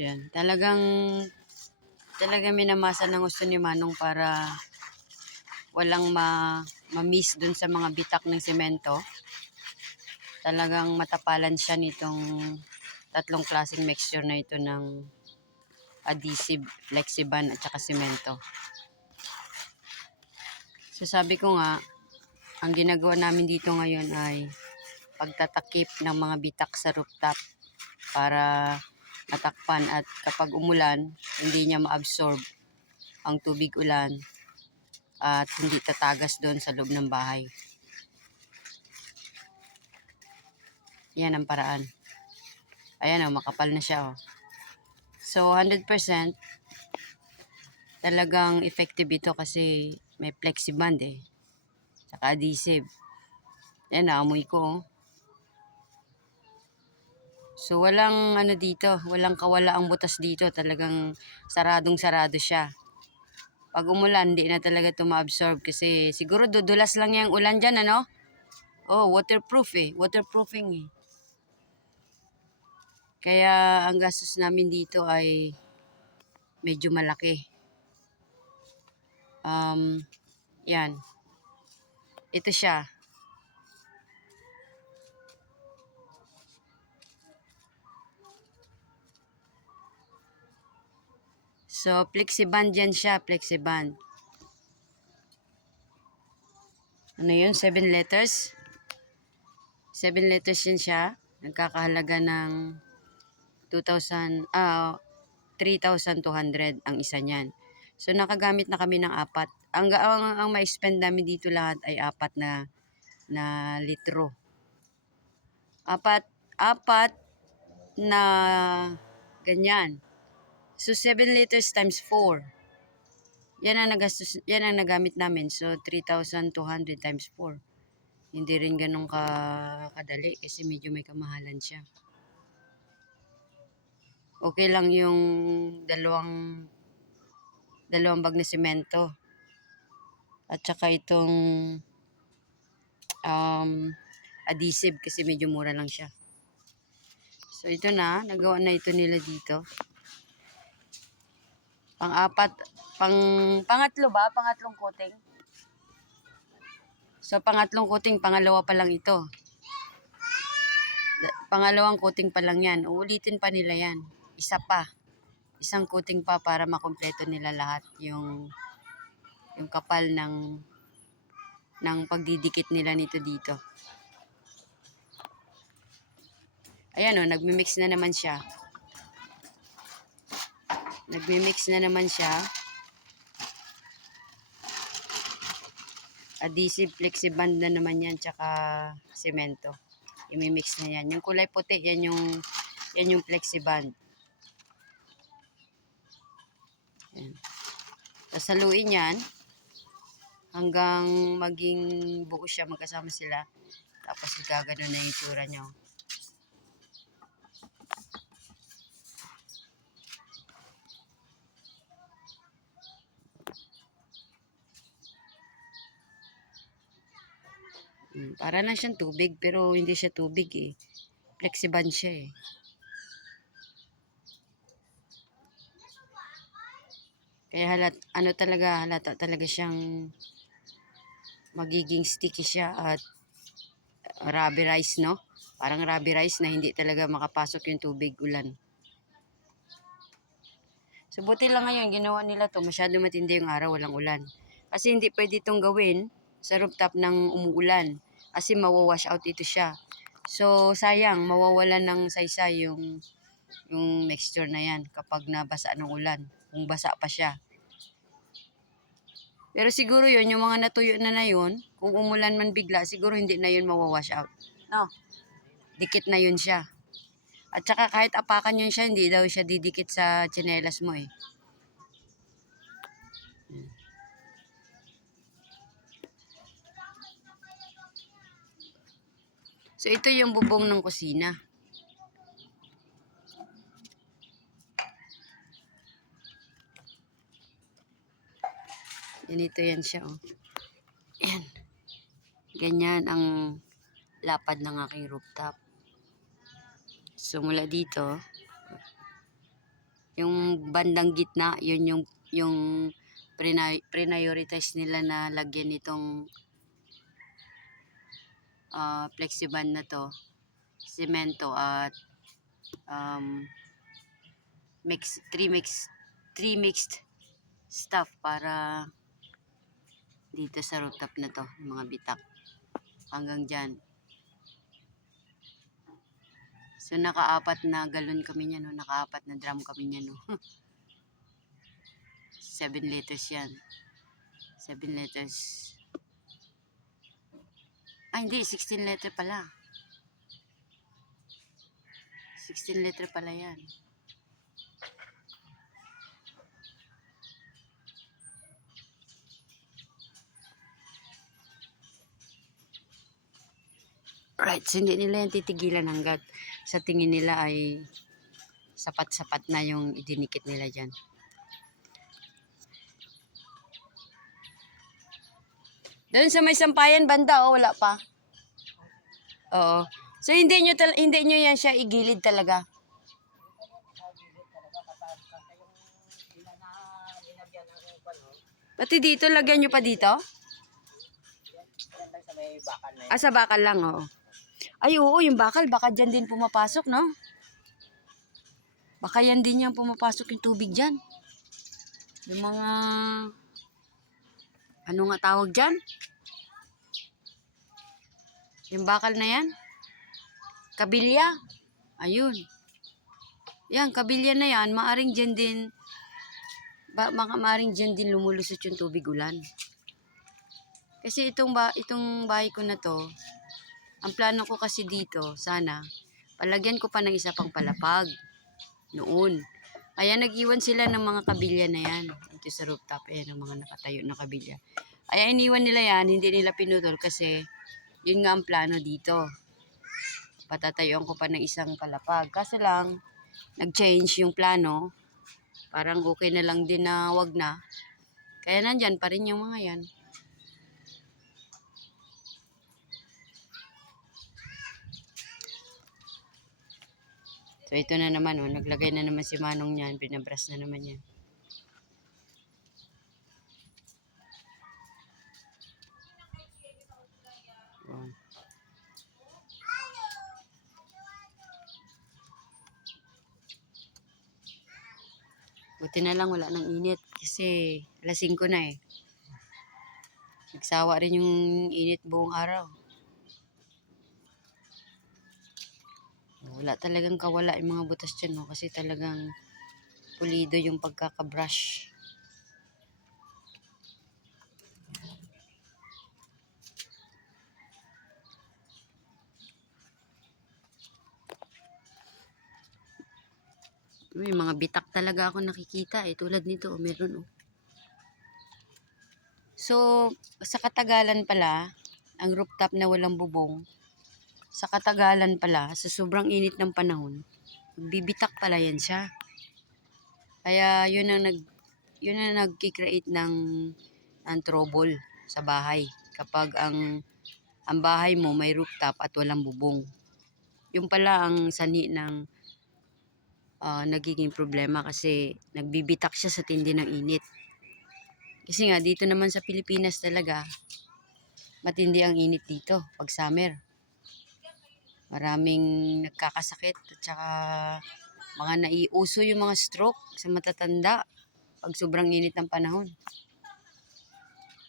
Yan. Talagang, talagang minamasa ng gusto ni Manong para walang ma, ma-miss dun sa mga bitak ng semento. Talagang matapalan siya nitong tatlong klaseng mixture na ito ng adhesive, flexiban at saka semento. So sabi ko nga, ang ginagawa namin dito ngayon ay pagtatakip ng mga bitak sa rooftop para matakpan at kapag umulan, hindi niya ma-absorb ang tubig ulan at hindi tatagas doon sa loob ng bahay. Yan ang paraan. Ayan o, makapal na siya o. So, 100% talagang effective ito kasi may flexiband eh. Saka adhesive. Yan, naamoy ko oh. So, walang ano dito, walang kawala ang butas dito. Talagang saradong sarado siya. Pag umulan, hindi na talaga ito ma-absorb kasi siguro dudulas lang yung ulan dyan, ano? Oh, waterproof eh. Waterproofing eh. Kaya ang gastos namin dito ay medyo malaki. Um, yan. Ito siya. So, flexiband yan siya, flexiband. Ano yun? 7 letters? 7 letters yan siya. Nagkakahalaga ng 2,000, ah, 3,200 ang isa niyan. So, nakagamit na kami ng apat. Ang, ang, ang ma-spend namin dito lahat ay apat na, na litro. Apat, apat na ganyan. So, 7 liters times 4. Yan ang, nagastos, yan ang nagamit namin. So, 3,200 times 4. Hindi rin ganun ka, kadali kasi medyo may kamahalan siya. Okay lang yung dalawang dalawang bag na semento. At saka itong um, adhesive kasi medyo mura lang siya. So, ito na. Nagawa na ito nila dito. Pang-apat, pang pangatlo ba? Pangatlong coating. So pangatlong coating, pangalawa pa lang ito. Pangalawang coating pa lang 'yan. Uulitin pa nila 'yan. Isa pa. Isang coating pa para makumpleto nila lahat yung yung kapal ng ng pagdidikit nila nito dito. Ayan o, nagmi-mix na naman siya. Nagmi-mix na naman siya. Adhesive flexiband na naman yan, tsaka semento. Imi-mix na yan. Yung kulay puti, yan yung, yan yung flexiband. Yan. Tapos haluin yan hanggang maging buo siya, magkasama sila. Tapos gagano na yung itsura niya. Mm, para na siyang tubig pero hindi siya tubig eh. Flexiband siya eh. Kaya halat, ano talaga, halata talaga siyang magiging sticky siya at rubberized, no? Parang rubberized na hindi talaga makapasok yung tubig ulan. So, buti lang ngayon, ginawa nila to Masyado matindi yung araw, walang ulan. Kasi hindi pwede itong gawin sa rooftop ng umuulan. Kasi mawawash out ito siya. So, sayang, mawawalan ng saysay yung, yung mixture na yan kapag nabasa ng ulan. Kung basa pa siya. Pero siguro yun, yung mga natuyo na na yun, kung umulan man bigla, siguro hindi na yun mawawash out. No? Dikit na yun siya. At saka kahit apakan yun siya, hindi daw siya didikit sa tsinelas mo eh. So ito yung bubong ng kusina. Ganito yan siya oh. Yan. Ganyan ang lapad ng aking rooftop. So mula dito, Yung bandang gitna, yun yung yung prioritize nila na lagyan nitong ah, flexiband na to. Semento at um, mix, three mix, three mixed stuff para dito sa rooftop na to, mga bitak. Hanggang dyan. So, nakaapat na galon kami niya, no? Nakaapat na drum kami niya, no? 7 liters yan. 7 liters. Ah, hindi. 16 liter pala. 16 liter pala yan. Right, so hindi nila yan titigilan hanggat sa tingin nila ay sapat-sapat na yung idinikit nila dyan. Doon sa may sampayan banda, oh, wala pa. Oo. So hindi nyo, hindi nyo yan siya igilid talaga. Pati dito, lagyan nyo pa dito? Ah, sa bakal lang, oo. Ay, oo, yung bakal, baka dyan din pumapasok, no? Baka yan din yan pumapasok yung tubig dyan. Yung mga... Ano nga tawag dyan? Yung bakal na yan? Kabilya? Ayun. Yan, kabilya na yan, maaring dyan din... Ba, maka, maaring dyan din lumulusot yung tubig ulan. Kasi itong, ba, itong bahay ko na to, ang plano ko kasi dito, sana, palagyan ko pa ng isa pang palapag. Noon. Kaya nag-iwan sila ng mga kabilya na yan. Ito sa rooftop, ayan ang mga nakatayo na kabilya. Kaya iniwan nila yan, hindi nila pinutol kasi yun nga ang plano dito. Patatayuan ko pa ng isang palapag. Kaso lang, nag-change yung plano. Parang okay na lang din na wag na. Kaya nandyan pa rin yung mga yan. So ito na naman oh, naglagay na naman si Manong niyan, binabras na naman yan. Oh. Buti na lang wala nang init kasi alas 5 na eh. Nagsawa rin yung init buong araw. Wala talagang kawala yung mga butas dyan, no? Kasi talagang pulido yung pagkakabrush. May mga bitak talaga ako nakikita eh. Tulad nito, oh, meron oh. So, sa katagalan pala, ang rooftop na walang bubong, sa katagalan pala, sa sobrang init ng panahon, bibitak pala yan siya. Kaya yun ang nag yun ang nagki-create ng ng trouble sa bahay kapag ang ang bahay mo may rooftop at walang bubong. Yung pala ang sani ng ah, nagiging problema kasi nagbibitak siya sa tindi ng init. Kasi nga dito naman sa Pilipinas talaga matindi ang init dito pag summer maraming nagkakasakit at saka mga naiuso yung mga stroke sa matatanda pag sobrang init ng panahon.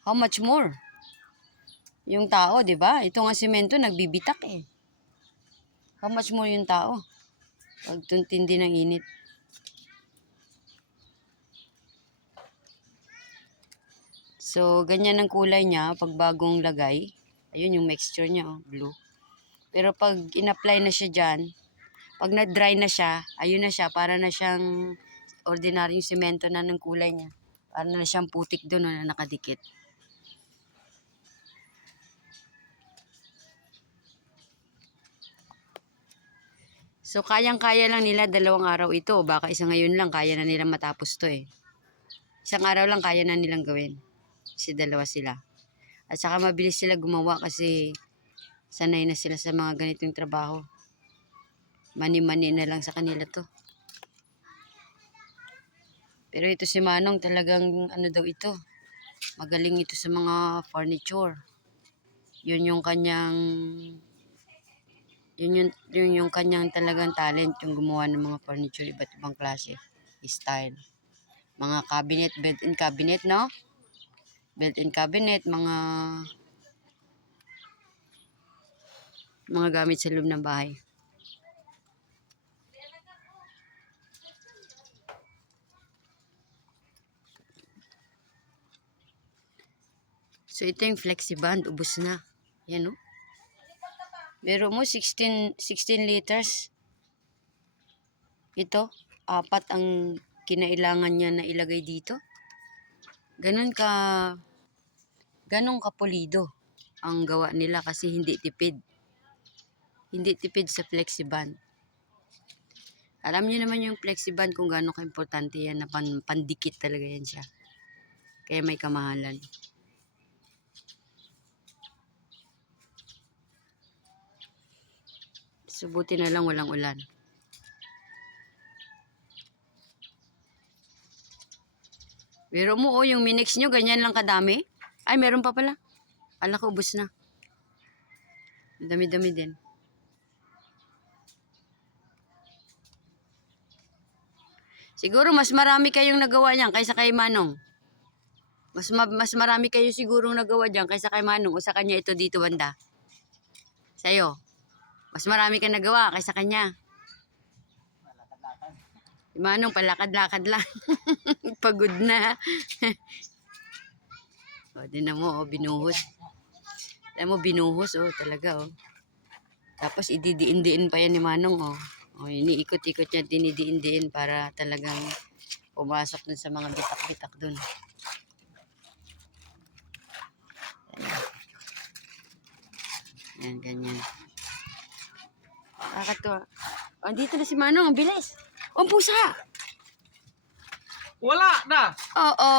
How much more? Yung tao, di ba? Ito nga simento, nagbibitak eh. How much more yung tao? Pag tuntindi ng init. So, ganyan ang kulay niya pag bagong lagay. Ayun yung mixture niya, oh, blue. Pero pag in-apply na siya dyan, pag na-dry na siya, ayun na siya, para na siyang ordinaryong semento na ng kulay niya. Para na siyang putik doon na nakadikit. So, kayang-kaya lang nila dalawang araw ito. Baka isa ngayon lang, kaya na nila matapos to eh. Isang araw lang kaya na nilang gawin. Kasi dalawa sila. At saka mabilis sila gumawa kasi sanay na sila sa mga ganitong trabaho. Mani-mani na lang sa kanila to. Pero ito si Manong talagang ano daw ito. Magaling ito sa mga furniture. Yun yung kanyang yun yung, yun yung kanyang talagang talent yung gumawa ng mga furniture iba't ibang klase style mga cabinet built-in cabinet no built-in cabinet mga mga gamit sa loob ng bahay So ito yung flexiband, ubos na. Yan no. Pero mo 16 16 liters. Ito, apat ang kinailangan niya na ilagay dito. Ganon ka ganon ka pulido ang gawa nila kasi hindi tipid. Hindi tipid sa flexiband. Alam niyo naman yung flexiband kung gaano ka-importante yan na pan, pandikit talaga yan siya. Kaya may kamahalan. Subuti na lang walang ulan. Pero mo oh, yung minix nyo, ganyan lang kadami. Ay, meron pa pala. Ala ko, ubos na. Dami-dami din. Siguro mas marami kayong nagawa niyan kaysa kay Manong. Mas ma- mas marami kayo siguro nagawa diyan kaysa kay Manong o sa kanya ito dito banda. Sa'yo. Mas marami ka nagawa kaysa kanya. Si Manong palakad-lakad lang. Pagod na. o, din na mo, oh, binuhos. Alam mo, binuhos, oh, talaga, oh. Tapos, ididiin-diin pa yan ni Manong, oh. O, iniikot-ikot niya, dinidiin-diin para talagang pumasok dun sa mga bitak-bitak dun. Ayan, ganyan. Nakakatuwa. Oh, andito na si Manong, ang bilis. Oh, ang pusa! Wala na. Oo.